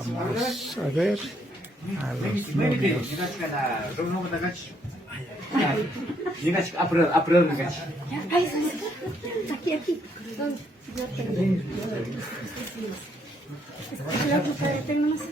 Vamos a ver a los novios. Aquí, aquí. Yo tengo. La otra tengo más.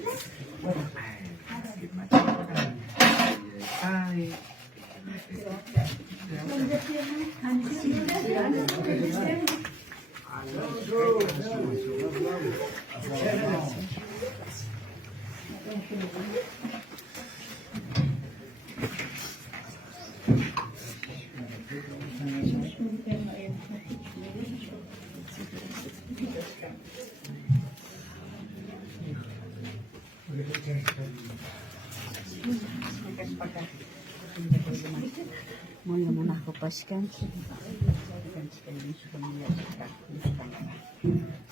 Moyo monako paskanchi, paskanchi que me hizo familia chica,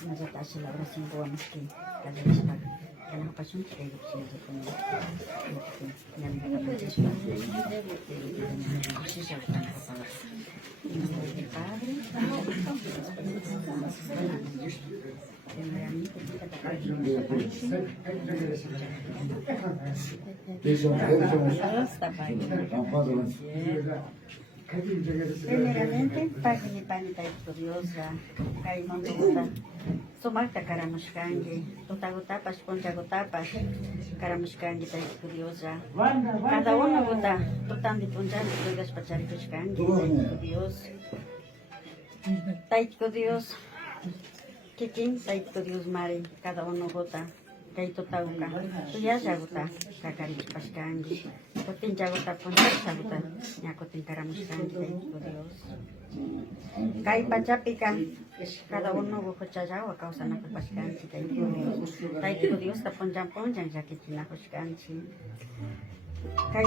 nos atache la oración por que cada vez para que la pasión que hay siempre con la vida de Jesús, así se va a pasar. En nombre del Padre, primeramente, Padre Panita Victoriosa, Caimando Buda, Somarta Karamushkangi, Totagotapas, Ponjagotapas, Karamushkangi, Victoriosa, cada uno vota, Totan de Ponjani, Todas Pacharikushkangi, Dios, Taiko Dios, Kikin, Taiko Dios Mari, cada uno vota. Kay totauka, tuya jaguta, kakarish paskangi, kotin jaguta punta jaguta, nyakotin karamuskangi, Taiko Dios. Kay pachapika, cada uno bukochajawa kausana paskangi, Taiko Dios. Taiko Dios tapon jampon jakitina paskangi. Kay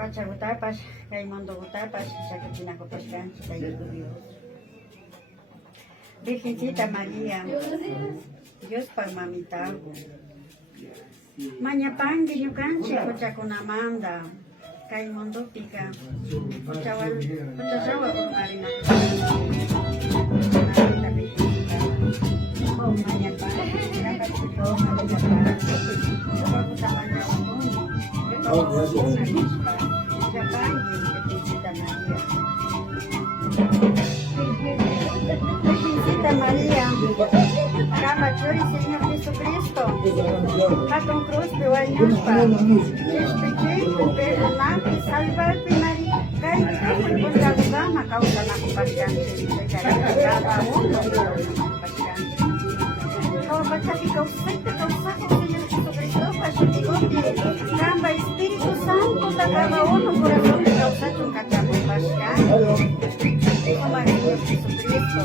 pachagutapas, kay mondogutapas, jakitina paskangi, Taiko Dios. Virgencita María, Dios para mamita. Mañapangi yukanchi kuchakunamanda kay mundo pika kuchachawa marina Virgencita María, Cama Chori, Señor Jesucristo, Hatun Cruz, Piwanyaspa, Yeshpeche, Pedro Napi, Salvar Pinari, Kay, Kay, Kagama, Causa na Kupaskanchi, cada uno, Kupaskanchi. Kau baca di kausa, Señor Jesucristo, Pashutigote, Kamba Espíritu Santo, cada uno, corazón de causa, Chuncaca, Kupaskanchi, María Jesucristo.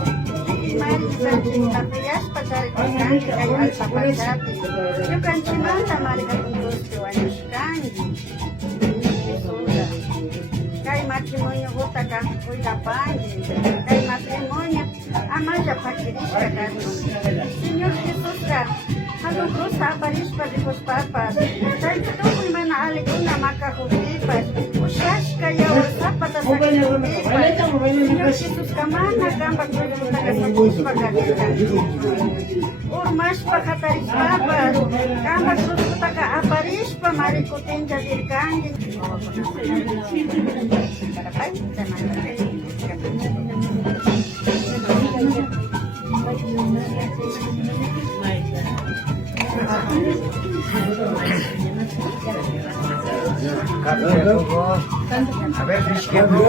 Tapiyas pasal paskangi kay alpapasati. Yung kanchimanta marika kung gusto ayushkangi. Kay matrimonio gota ka kuy lapangi. Kay matrimonio amaya pakirishka ka. Señor Jesus ka, halong cruz aparishpa de los papas. Kay katong manaalik una makahupipas. Usyash kaya wasapata sa kihupipas. Señor Jesus ka mana gambag Urmas pakataris papas, kambak susu taka aparis pamarikutin jadir kangi. A ver, izquierdo.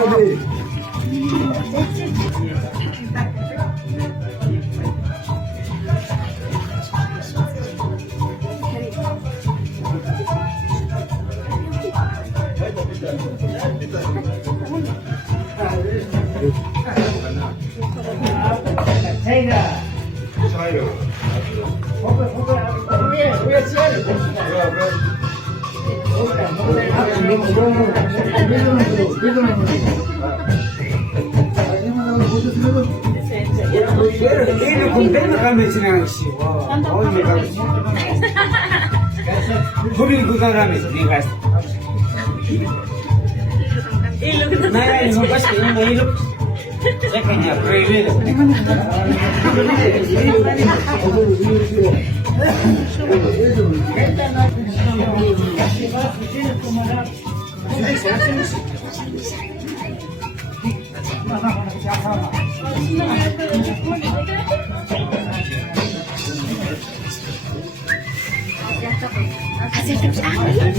Ele contendo kami sinangsi. Oh, ini kami. Kami bukan kami sinangsi. Ilok. Nah, ini pasti ini ilok. Saya kayaknya private. Hacer terus aku.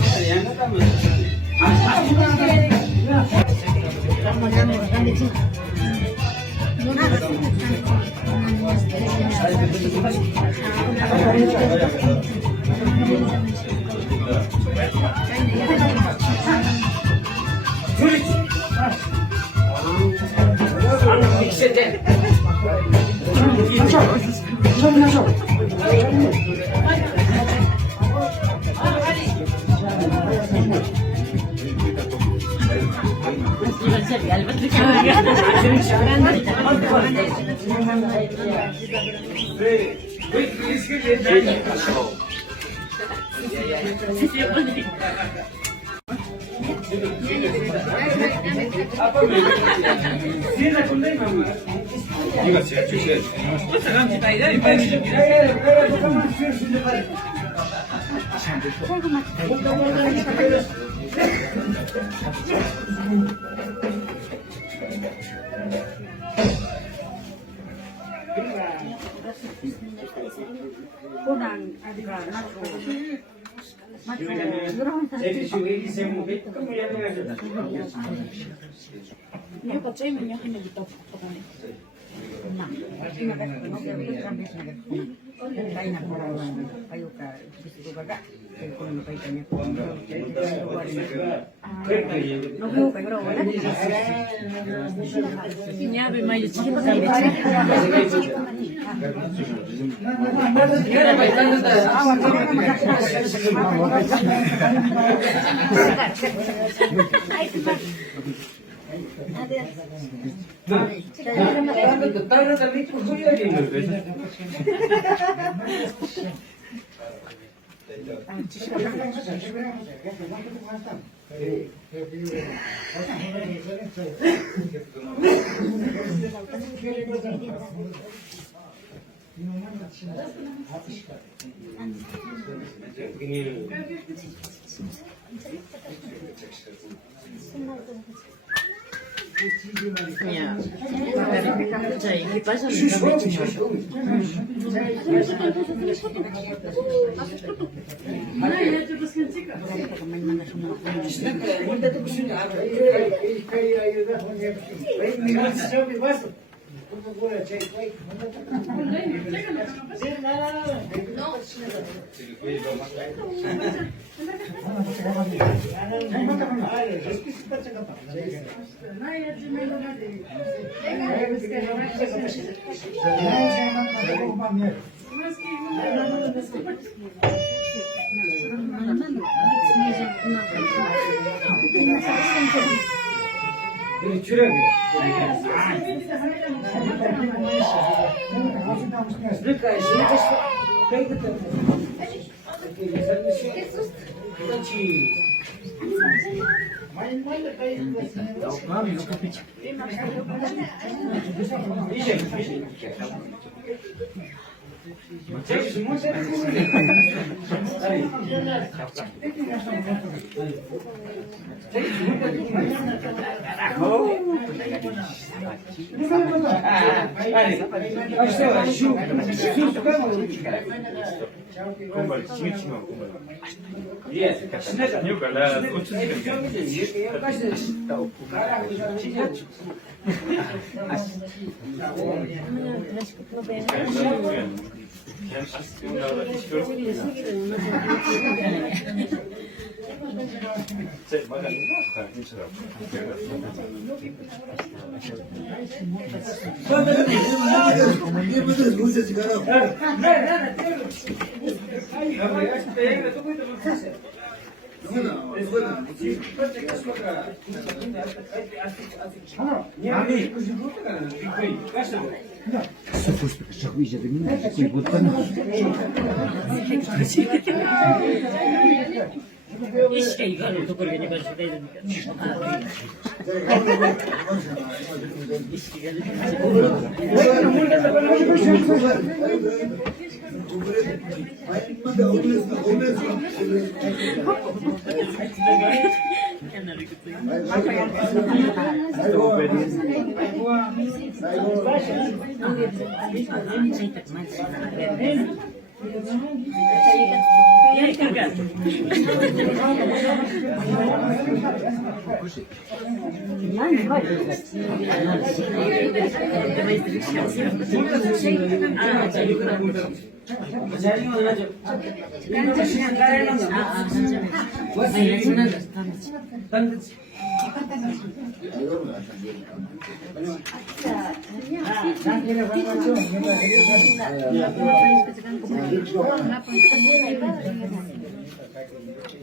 이거 제일 주세요.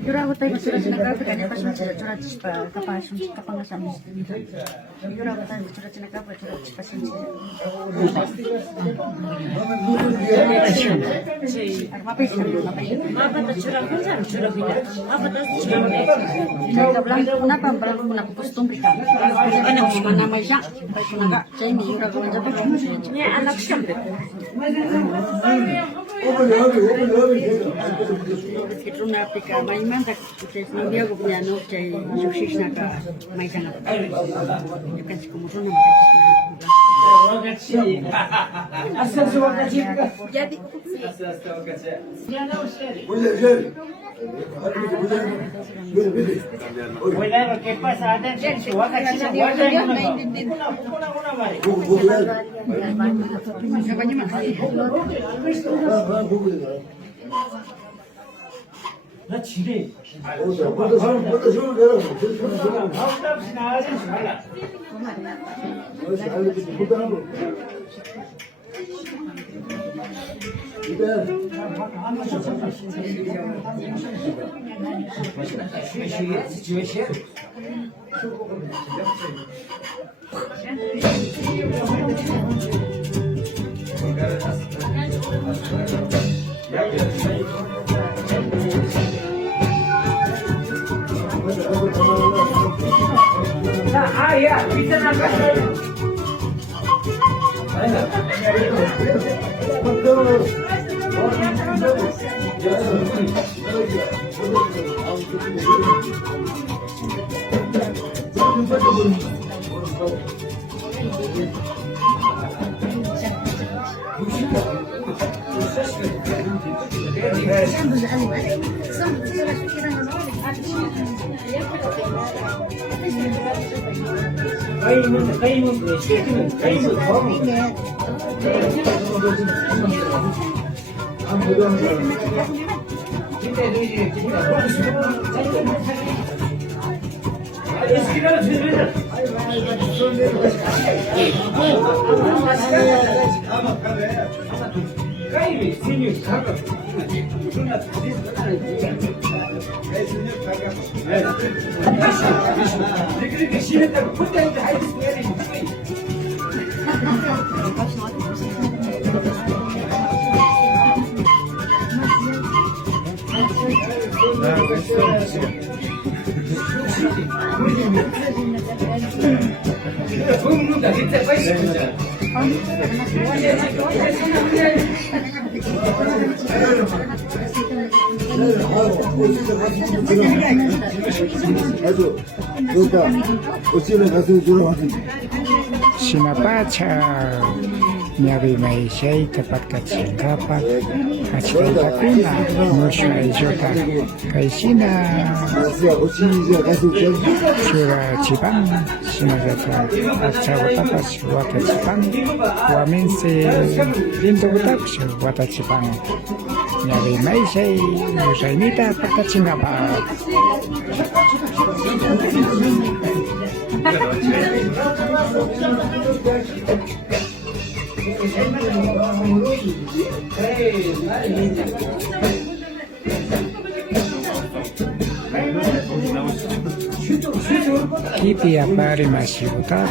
Jurava tadi surat kafe kan pas surat kapas kapangasan. Jurava tadi surat kafe surat pasin. Apa sih? Apa tuh surat kunci? Surat bida. Apa tuh surat? Saya bilang kenapa berlaku kenapa kostum kita? Karena mana macam? Enggak, saya ini jurava menjadi ini anak siapa? Itu napika, main mana? Saya dia aku punya anak saya sukses nak main sangat. Bukan sekolah jadi ¿Qué pasa? 나 지뢰. Ya, bisa nangkap. Sinapacha Nyabi may siya'y tapat katsing kapat at kay takuna musyo ay jota kay sina sura chibang sinazata at sa watapas wata chibang wamin si lindo watapas wata chibang Nyabi may siya'y musay nita tapat katsing kapat Kiti habari mashibuta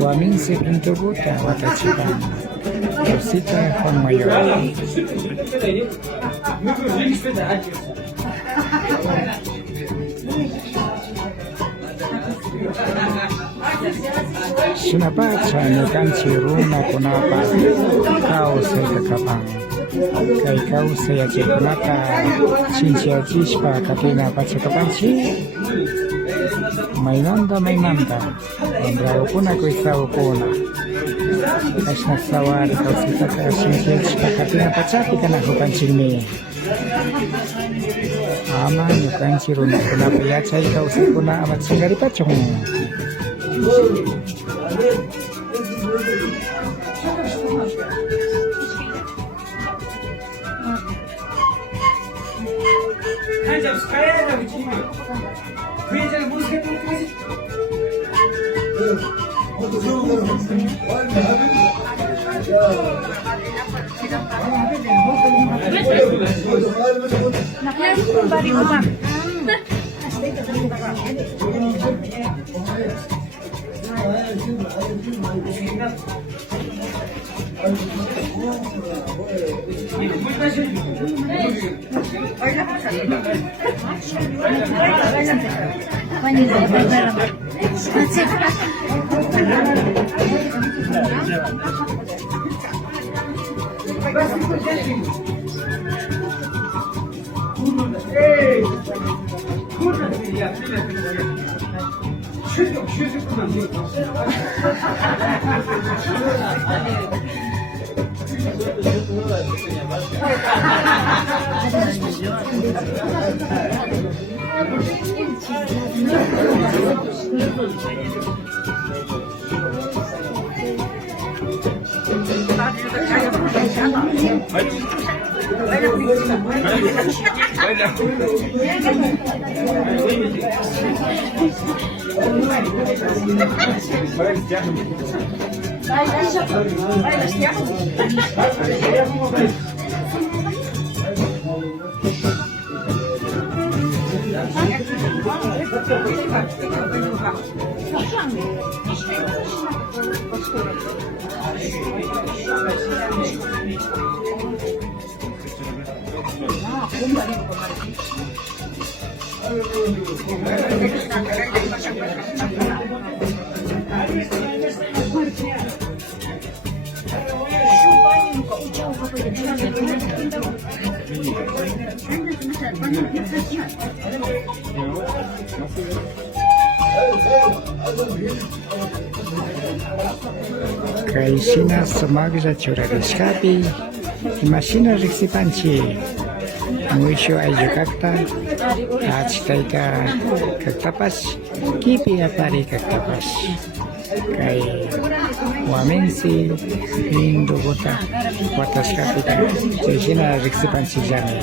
waminse pintubuta watachiba Rosita Juan Mayor Sinapacha ni kanchi runa kunapa kao sa kapang kay kausay at kumaka sinsya chispa katina patsakapansi may nanda mandrao kuna kuisao kuna kas nagsawar kausita ka sinsya chispa katina patsapi ka na hupansing mi ama nyukansi runa kuna payachay kausay kuna amat singgari pachong जब खाया ना उसी में फिर जब मुझे मुझे kay sina sumagza chura diskapi masina riksipanchi mwisho ay yukakta achtaika kaktapas kipi apari kaktapas kay wamensi lindo gota watas kapita kay sina riksipanchi jami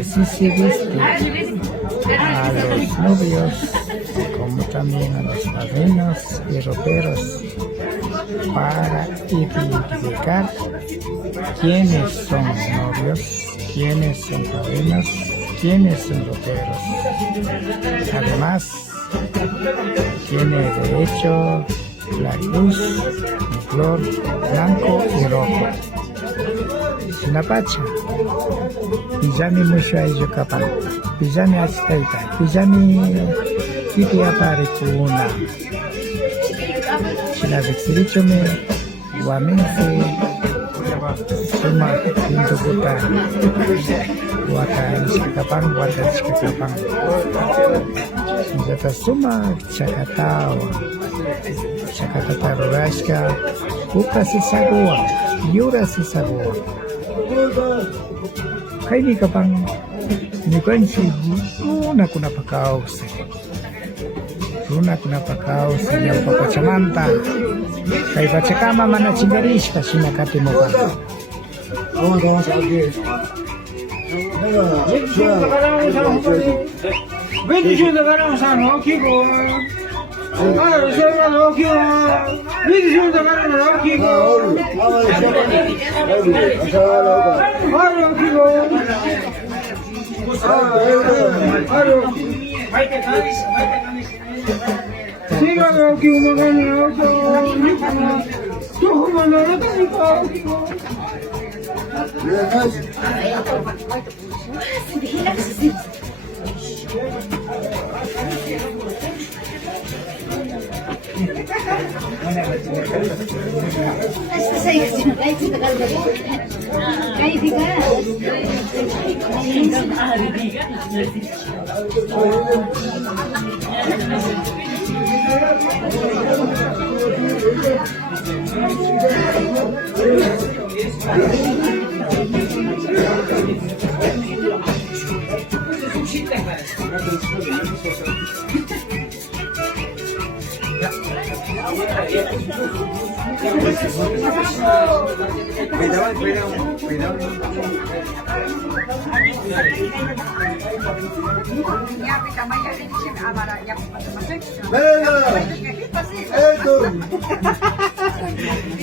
Así se viste a los novios como también a los padrinos y roperos para identificar quiénes son novios, quiénes son padrinos, quiénes son roperos. Además, tiene derecho la cruz, flor, blanco y rojo. Sinapacha, pijami musho aijo kapan, pijami achitaita, pijami kipi apare kuna. Sinabixirichome, wamense, suma pintu puta, wata iskakapan, wata iskakapan. Senjata suma chakatawa, chakatata ruraska, buka si saguang, yura si saguang. Kaya di ka pang nyukan si Runa ko napakaw sa Runa ko napakaw sa niyaw papachamanta. Kaya pachakama mana chingarish ka sinakati mo pa. 왼쪽 나가는 사람 어기고 저는 어기고 왼쪽 나가는 사람 어기고 제가 어기고 나가는 조금만 나가니까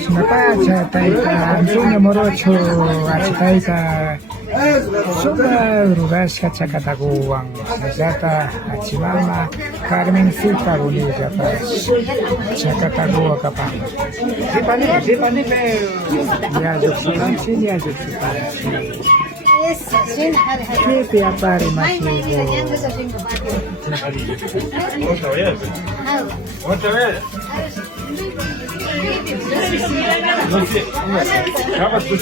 Napacha taika sunya morocho achitaika soba rugasca chacataguan sajata achimama Carmen Sita Bolivia chacatagua capa ya jopsipansi ya jopsipansi Kete apare masigo Otra vez. Acabas tú.